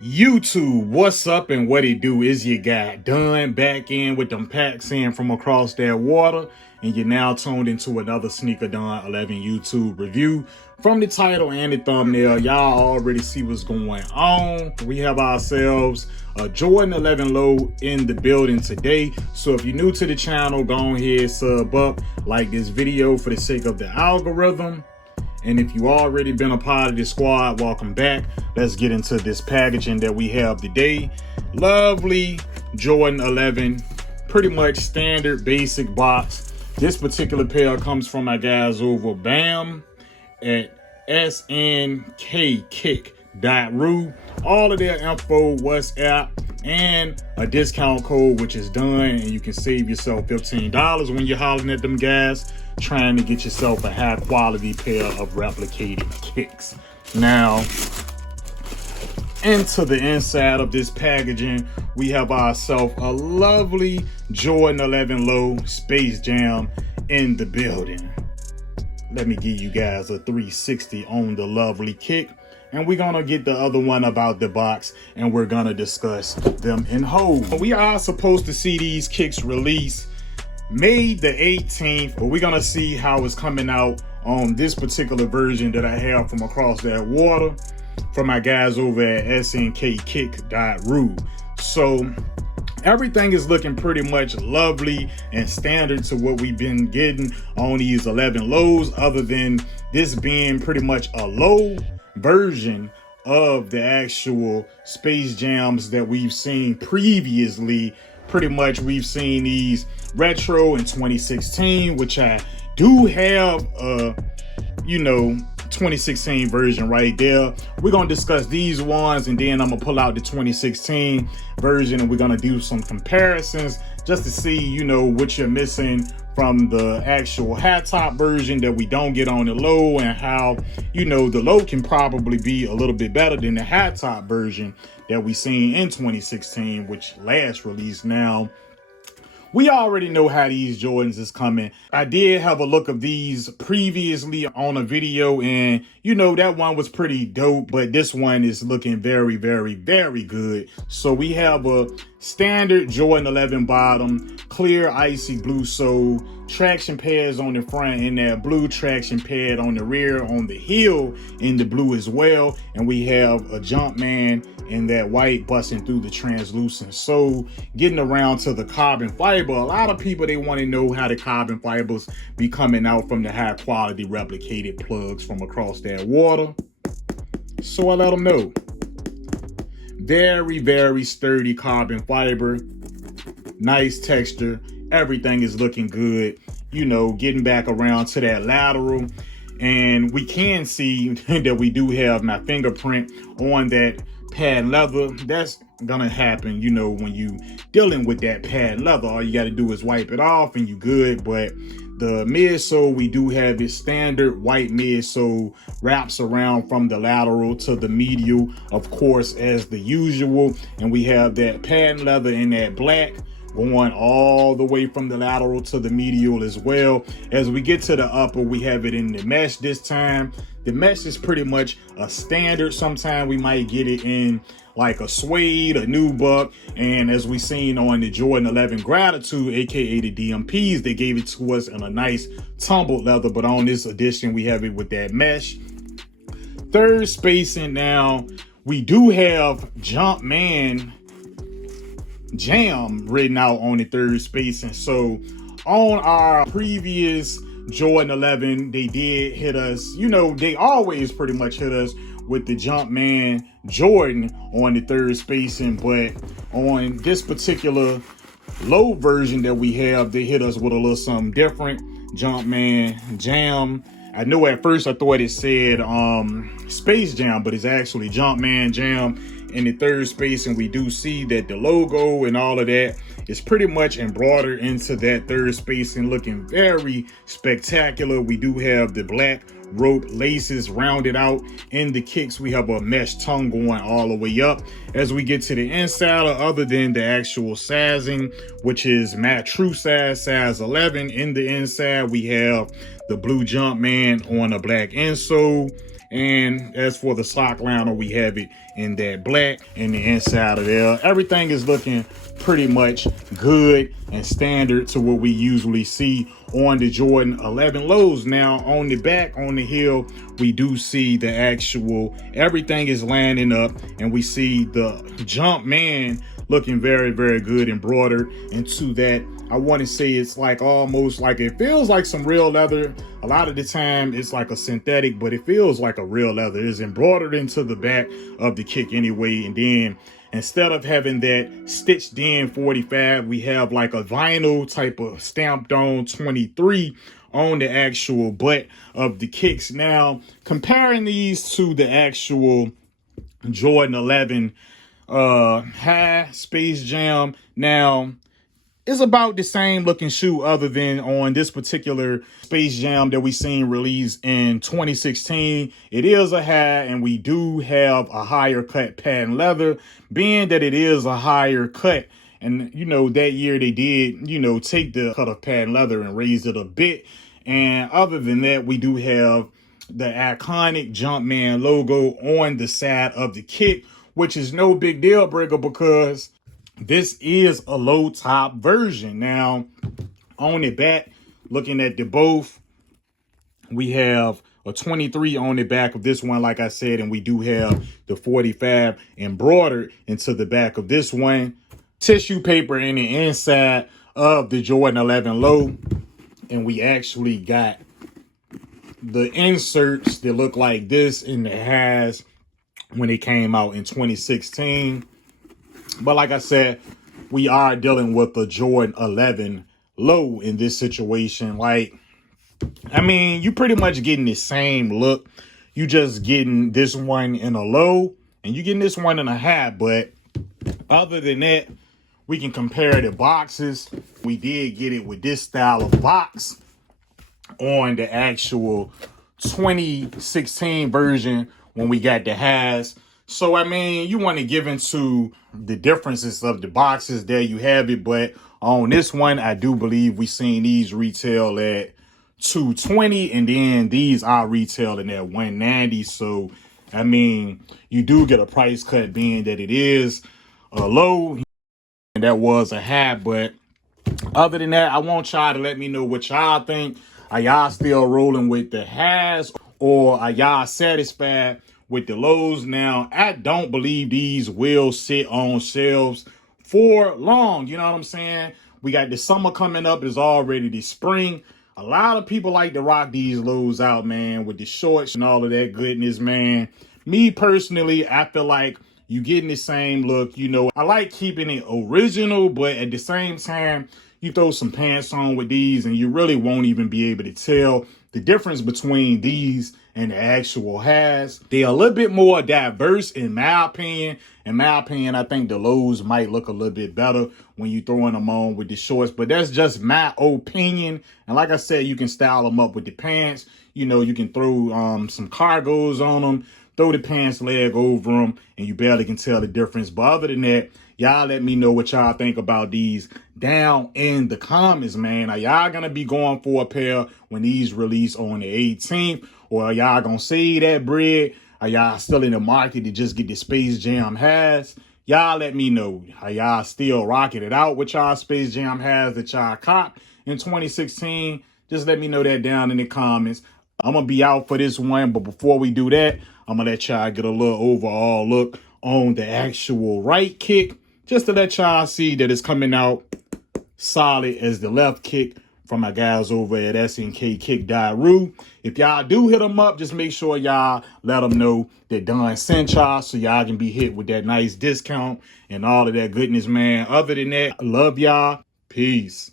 YouTube, what's up and what it do? Is your guy done back in with them packs in from across that water, and you're now tuned into another Sneaker Don 11 YouTube review. From the title and the thumbnail, y'all already see what's going on. We have ourselves a Jordan 11 low in the building today. So if you're new to the channel, go ahead, sub up, like this video for the sake of the algorithm. And if you already been a part of this squad, welcome back. Let's get into this packaging that we have today. Lovely Jordan 11, pretty much standard basic box. This particular pair comes from my guys over BAM at SNKkick.ru. All of their info, WhatsApp, and a discount code, which is done, and you can save yourself $15 when you're hollering at them guys trying to get yourself a high quality pair of replicated kicks. Now, into the inside of this packaging, we have ourselves a lovely Jordan 11 low Space Jam in the building. Let me give you guys a 360 on the lovely kick, and we're gonna get the other one about the box, and we're gonna discuss them in whole. We are supposed to see these kicks release May the 18th, but we're gonna see how it's coming out on this particular version that I have from across that water from my guys over at SNKkick.ru. So everything is looking pretty much lovely and standard to what we've been getting on these 11 lows, other than this being pretty much a low version of the actual Space Jams that we've seen previously. Pretty much we've seen these retro in 2016, which I do have a 2016 version right there. We're gonna discuss these ones, and then I'm gonna pull out the 2016 version, and we're gonna do some comparisons just to see what you're missing from the actual high top version that we don't get on the low, and how the low can probably be a little bit better than the high top version that we seen in 2016, which last release. Now, we already know how these Jordans is coming. I did have a look of these previously on a video, and that one was pretty dope, but this one is looking very, very, very good. So we have a standard Jordan 11 bottom, clear icy blue sole, traction pads on the front, and that blue traction pad on the rear, on the heel in the blue as well. And we have a Jumpman in that white busting through the translucent sole. Getting around to the carbon fiber, a lot of people, they want to know how the carbon fibers be coming out from the high quality replicated plugs from across that water. So I let them know. Very, very sturdy carbon fiber, nice texture, everything is looking good. Getting back around to that lateral, and we can see that we do have my fingerprint on that pad leather. That's gonna happen when you dealing with that pad leather. All you got to do is wipe it off and you good. But the midsole, we do have it standard white midsole, wraps around from the lateral to the medial, of course, as the usual. And we have that patent leather in that black going all the way from the lateral to the medial as well. As we get to the upper, we have it in the mesh this time. The mesh is pretty much a standard. Sometimes we might get it in like a suede, a nubuck, and as we seen on the Jordan 11 Gratitude, aka the DMPs, they gave it to us in a nice tumbled leather, but on this edition we have it with that mesh. Third spacing, now we do have Jumpman Jam written out on the third spacing. So on our previous Jordan 11, they did hit us, they always pretty much hit us with the Jumpman Jordan on the third spacing, but on this particular low version that we have, they hit us with a little something different. Jumpman Jam. I know at first I thought it said Space Jam, but it's actually Jumpman Jam in the third space, and we do see that the logo and all of that is pretty much embroidered into that third space and looking very spectacular. We do have the black rope laces rounded out in the kicks. We have a mesh tongue going all the way up. As we get to the inside, other than the actual sizing, which is my true size 11 in the inside, we have the blue Jumpman on a black insole. And as for the sock liner, we have it in that black and the inside of there. Everything is looking pretty much good and standard to what we usually see on the Jordan 11 lows. Now on the back, on the heel, we do see the actual, everything is lining up, and we see the jump man looking very, very good embroidered into that. I want to say it's like almost like, it feels like some real leather. A lot of the time it's like a synthetic, but it feels like a real leather. It's embroidered into the back of the kick anyway. And then instead of having that stitched in 45, we have like a vinyl type of stamped on 23 on the actual butt of the kicks. Now, comparing these to the actual Jordan 11 high Space Jam, now it's about the same looking shoe, other than on this particular Space Jam that we seen released in 2016. It is a high, and we do have a higher cut patent leather, being that it is a higher cut. And, you know, that year they did, you know, take the cut of patent leather and raise it a bit. And other than that, we do have the iconic Jumpman logo on the side of the kick, which is no big deal breaker because this is a low top version. Now, on the back, looking at the both, we have a 23 on the back of this one, like I said, and we do have the 45 embroidered into the back of this one. Tissue paper in the inside of the Jordan 11 low, and we actually got the inserts that look like this in the highs when it came out in 2016. But like I said, we are dealing with the Jordan 11 low in this situation. Like, I mean, you pretty much getting the same look. You just getting this one in a low and you getting this one in a high. But other than that, we can compare the boxes. We did get it with this style of box on the actual 2016 version when we got the highs. So, I mean, you want to give into the differences of the boxes. There you have it. But on this one, I do believe we seen these retail at $220, and then these are retailing at $190. So, I mean, you do get a price cut, being that it is a low and that was a high. But other than that, I want y'all to let me know what y'all think. Are y'all still rolling with the highs, or are y'all satisfied with the lows? Now, I don't believe these will sit on shelves for long. You know what I'm saying? We got the summer coming up. It's already the spring. A lot of people like to rock these lows out, man, with the shorts and all of that goodness, man. Me personally, I feel like you getting the same look. You know, I like keeping it original, but at the same time, you throw some pants on with these and you really won't even be able to tell the difference between these and the actual highs. They're a little bit more diverse in my opinion. In my opinion, I think the lows might look a little bit better when you throwing them on with the shorts, but that's just my opinion. And like I said, you can style them up with the pants. You know, you can throw some cargos on them, throw the pants leg over them, and you barely can tell the difference. But other than that, y'all let me know what y'all think about these down in the comments, man. Are y'all gonna be going for a pair when these release on the 18th? Or are y'all gonna save that bread? Are y'all still in the market to just get the Space Jam highs? Y'all let me know. Are y'all still rocking it out with y'all Space Jam highs that y'all caught in 2016? Just let me know that down in the comments. I'm gonna be out for this one, but before we do that, I'm gonna let y'all get a little overall look on the actual right kick, just to let y'all see that it's coming out solid as the left kick from my guys over at SNK Kick.ru. If y'all do hit them up, just make sure y'all let them know that Don sent y'all, so y'all can be hit with that nice discount and all of that goodness, man. Other than that, I love y'all. Peace.